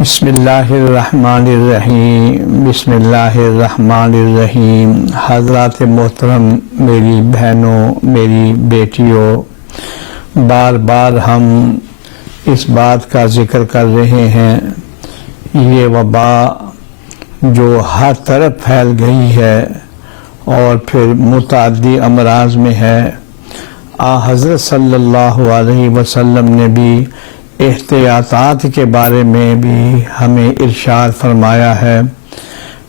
بسم اللہ الرحمن الرحیم، بسم اللہ الرحمن الرحیم۔ حضرات محترم، میری بہنوں، میری بیٹیوں، بار بار ہم اس بات کا ذکر کر رہے ہیں، یہ وبا جو ہر طرف پھیل گئی ہے اور پھر متعدی امراض میں ہے، حضرت صلی اللہ علیہ وسلم نے بھی احتیاطات کے بارے میں بھی ہمیں ارشاد فرمایا ہے۔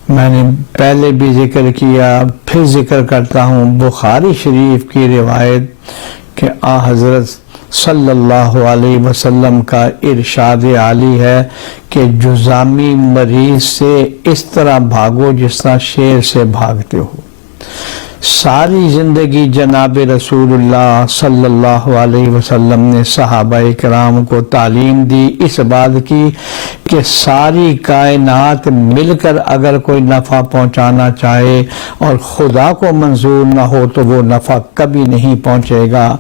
میں نے پہلے بھی ذکر کیا، پھر ذکر کرتا ہوں، بخاری شریف کی روایت کہ حضرت صلی اللہ علیہ وسلم کا ارشاد عالی ہے کہ جذامی مریض سے اس طرح بھاگو جس طرح شیر سے بھاگتے ہو۔ ساری زندگی جناب رسول اللہ صلی اللہ علیہ وسلم نے صحابہ کرام کو تعلیم دی اس بات کی کہ ساری کائنات مل کر اگر کوئی نفع پہنچانا چاہے اور خدا کو منظور نہ ہو تو وہ نفع کبھی نہیں پہنچے گا۔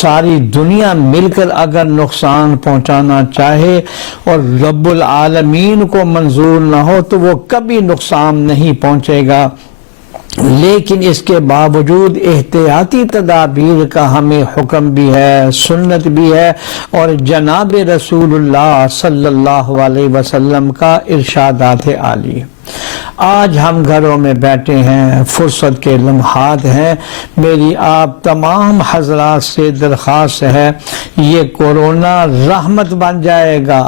ساری دنیا مل کر اگر نقصان پہنچانا چاہے اور رب العالمین کو منظور نہ ہو تو وہ کبھی نقصان نہیں پہنچے گا۔ لیکن اس کے باوجود احتیاطی تدابیر کا ہمیں حکم بھی ہے، سنت بھی ہے، اور جناب رسول اللہ صلی اللہ علیہ وسلم کا ارشادات عالی۔ آج ہم گھروں میں بیٹھے ہیں، فرصت کے لمحات ہیں، میری آپ تمام حضرات سے درخواست ہے، یہ کورونا رحمت بن جائے گا۔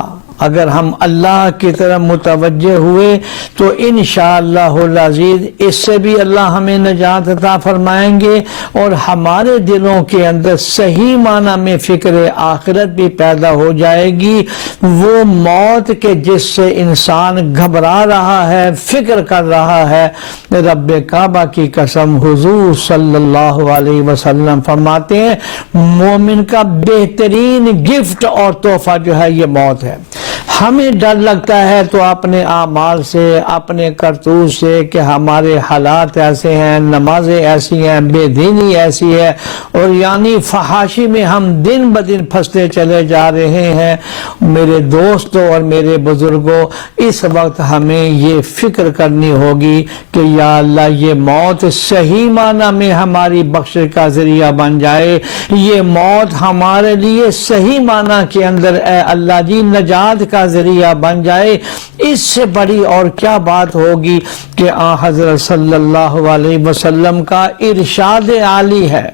اگر ہم اللہ کی طرف متوجہ ہوئے تو انشاءاللہ العزیز اس سے بھی اللہ ہمیں نجات عطا فرمائیں گے، اور ہمارے دلوں کے اندر صحیح معنی میں فکر آخرت بھی پیدا ہو جائے گی۔ وہ موت کے جس سے انسان گھبرا رہا ہے، فکر کر رہا ہے، رب کعبہ کی قسم حضور صلی اللہ علیہ وسلم فرماتے ہیں مومن کا بہترین گفٹ اور تحفہ جو ہے یہ موت ہے۔ ہمیں ڈر لگتا ہے تو اپنے اعمال سے، اپنے کرتوت سے کہ ہمارے حالات ایسے ہیں، نمازیں ایسی ہیں، بے دینی ایسی ہے، اور یعنی فحاشی میں ہم دن بدن پھنستے چلے جا رہے ہیں۔ میرے دوستوں اور میرے بزرگوں، اس وقت ہمیں یہ فکر کرنی ہوگی کہ یا اللہ یہ موت صحیح معنی میں ہماری بخشش کا ذریعہ بن جائے، یہ موت ہمارے لیے صحیح معنی کے اندر اے اللہ جی نجات کا ذریعہ بن جائے۔ اس سے بڑی اور کیا بات ہوگی کہ حضرت صلی اللہ علیہ وسلم کا ارشاد عالی ہے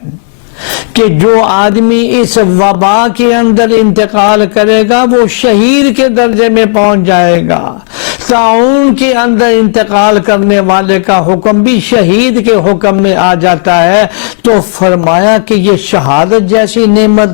کہ جو آدمی اس وبا کے اندر انتقال کرے گا وہ شہید کے درجے میں پہنچ جائے گا۔ طاعون کے اندر انتقال کرنے والے کا حکم بھی شہید کے حکم میں آ جاتا ہے۔ تو فرمایا کہ یہ شہادت جیسی نعمت،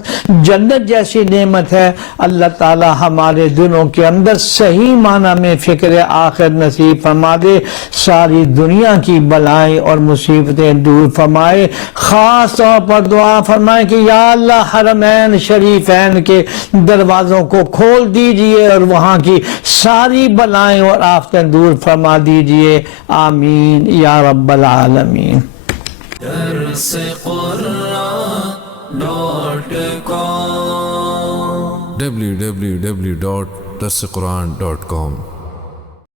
جنت جیسی نعمت ہے۔ اللہ تعالی ہمارے دلوں کے اندر صحیح معنی میں فکر آخر نصیب فرما دے، ساری دنیا کی بلائیں اور مصیبتیں دور فرمائے۔ خاص طور پر دعا فرمائے کہ یا اللہ حرمین شریفین کے دروازوں کو کھول دیجئے اور وہاں کی ساری بلائیں اور آفتیں دور فرما دیجئے، آمین یا رب العالمین۔ www.darsequran.com